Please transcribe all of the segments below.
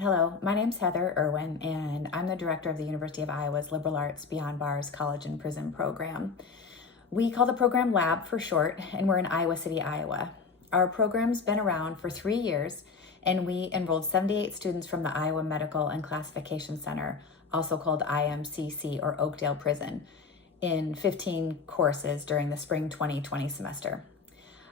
Hello, my name's Heather Erwin, and I'm the director of the University of Iowa's Liberal Arts Beyond Bars College and Prison program. We call the program LAB for short, and we're in Iowa City, Iowa. Our program's been around for 3 years, and we enrolled 78 students from the Iowa Medical and Classification Center, also called IMCC or Oakdale Prison, in 15 courses during the spring 2020 semester.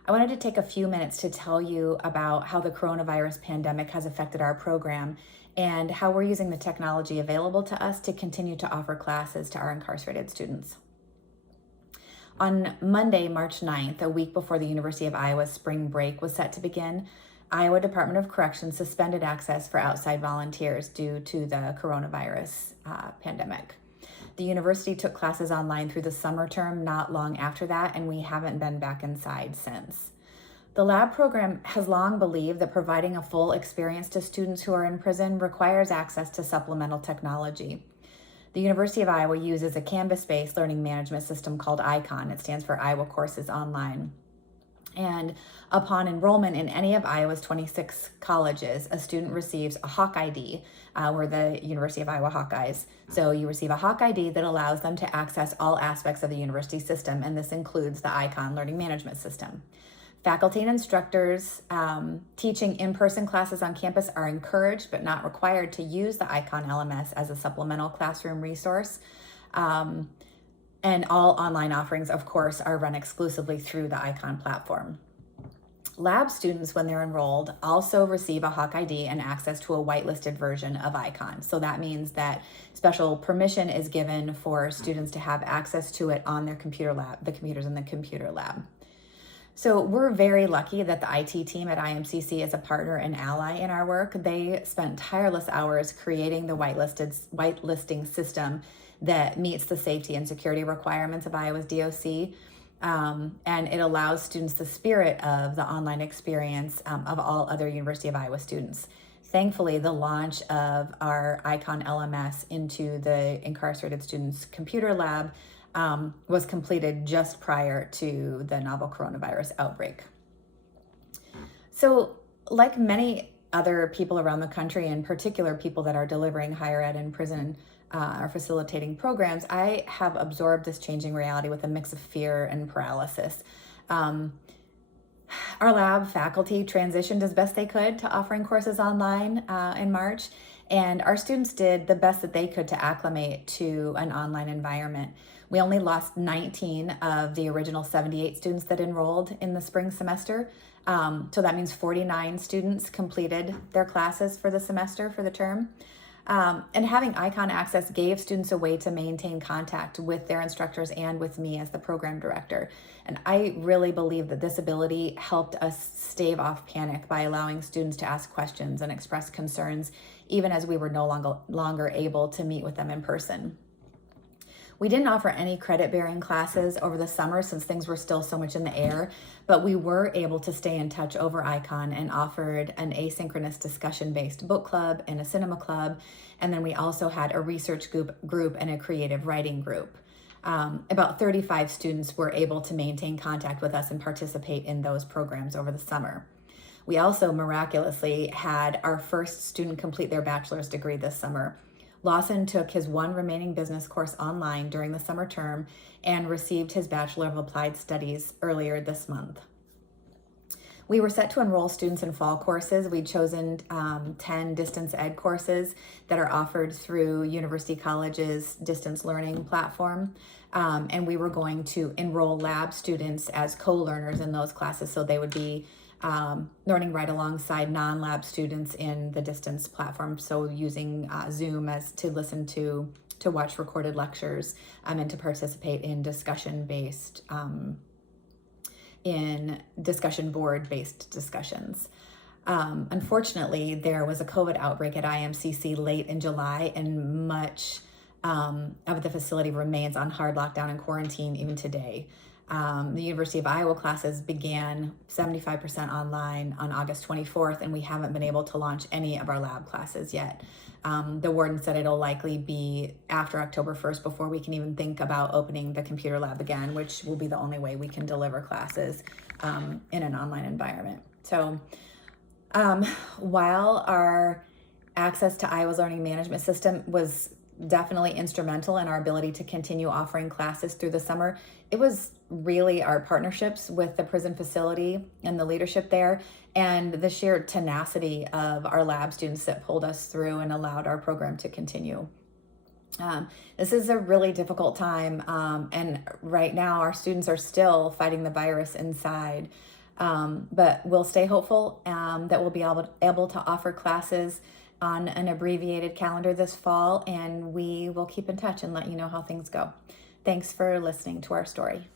I wanted to take a few minutes to tell you about how the coronavirus pandemic has affected our program and how we're using the technology available to us to continue to offer classes to our incarcerated students. On Monday, March 9th, a week before the University of Iowa's spring break was set to begin, Iowa Department of Corrections suspended access for outside volunteers due to the coronavirus pandemic. The university took classes online through the summer term not long after that, and we haven't been back inside since. The lab program has long believed that providing a full experience to students who are in prison requires access to supplemental technology. The University of Iowa uses a Canvas-based learning management system called ICON. It stands for Iowa Courses Online. And upon enrollment in any of Iowa's 26 colleges, a student receives a Hawk ID. We're the University of Iowa Hawkeyes. So you receive a Hawk ID that allows them to access all aspects of the university system, and this includes the ICON learning management system. Faculty and instructors teaching in-person classes on campus are encouraged but not required to use the ICON LMS as a supplemental classroom resource. And all online offerings, of course, are run exclusively through the ICON platform. Lab students, when they're enrolled, also receive a Hawk ID and access to a whitelisted version of ICON. So that means that special permission is given for students to have access to it on their computer lab, the computers in the computer lab. So we're very lucky that the IT team at IMCC is a partner and ally in our work. They spent tireless hours creating the whitelisting system that meets the safety and security requirements of Iowa's DOC. And it allows students the spirit of the online experience of all other University of Iowa students. Thankfully, the launch of our ICON LMS into the incarcerated students' computer lab was completed just prior to the novel coronavirus outbreak. So, like many other people around the country, in particular people that are delivering higher ed and prison or facilitating programs, I have absorbed this changing reality with a mix of fear and paralysis. Our lab faculty transitioned as best they could to offering courses online in March, and our students did the best that they could to acclimate to an online environment. We only lost 19 of the original 78 students that enrolled in the spring semester. So that means 49 students completed their classes for the semester, for the term. And having ICON access gave students a way to maintain contact with their instructors and with me as the program director. And I really believe that this ability helped us stave off panic by allowing students to ask questions and express concerns, even as we were no longer able to meet with them in person. We didn't offer any credit-bearing classes over the summer since things were still so much in the air, but we were able to stay in touch over ICON and offered an asynchronous discussion-based book club and a cinema club, and then we also had a research group and a creative writing group. About 35 students were able to maintain contact with us and participate in those programs over the summer. We also miraculously had our first student complete their bachelor's degree this summer. Lawson took his one remaining business course online during the summer term and received his Bachelor of Applied Studies earlier this month. We were set to enroll students in fall courses. We'd chosen 10 distance ed courses that are offered through University College's distance learning platform. And we were going to enroll lab students as co-learners in those classes, so they would be learning right alongside non-lab students in the distance platform. So using Zoom as to listen to watch recorded lectures and to participate in discussion-based, in discussion board-based discussions. Unfortunately, there was a COVID outbreak at IMCC late in July, and much of the facility remains on hard lockdown and quarantine even today. The University of Iowa classes began 75% online on August 24th, and we haven't been able to launch any of our lab classes yet. The warden said it'll likely be after October 1st before we can even think about opening the computer lab again, which will be the only way we can deliver classes in an online environment. So while our access to Iowa's learning management system was definitely instrumental in our ability to continue offering classes through the summer. It was really our partnerships with the prison facility and the leadership there, and the sheer tenacity of our lab students that pulled us through and allowed our program to continue. This is a really difficult time, and right now our students are still fighting the virus inside. But we'll stay hopeful that we'll be able to offer classes on an abbreviated calendar this fall, and we will keep in touch and let you know how things go. Thanks for listening to our story.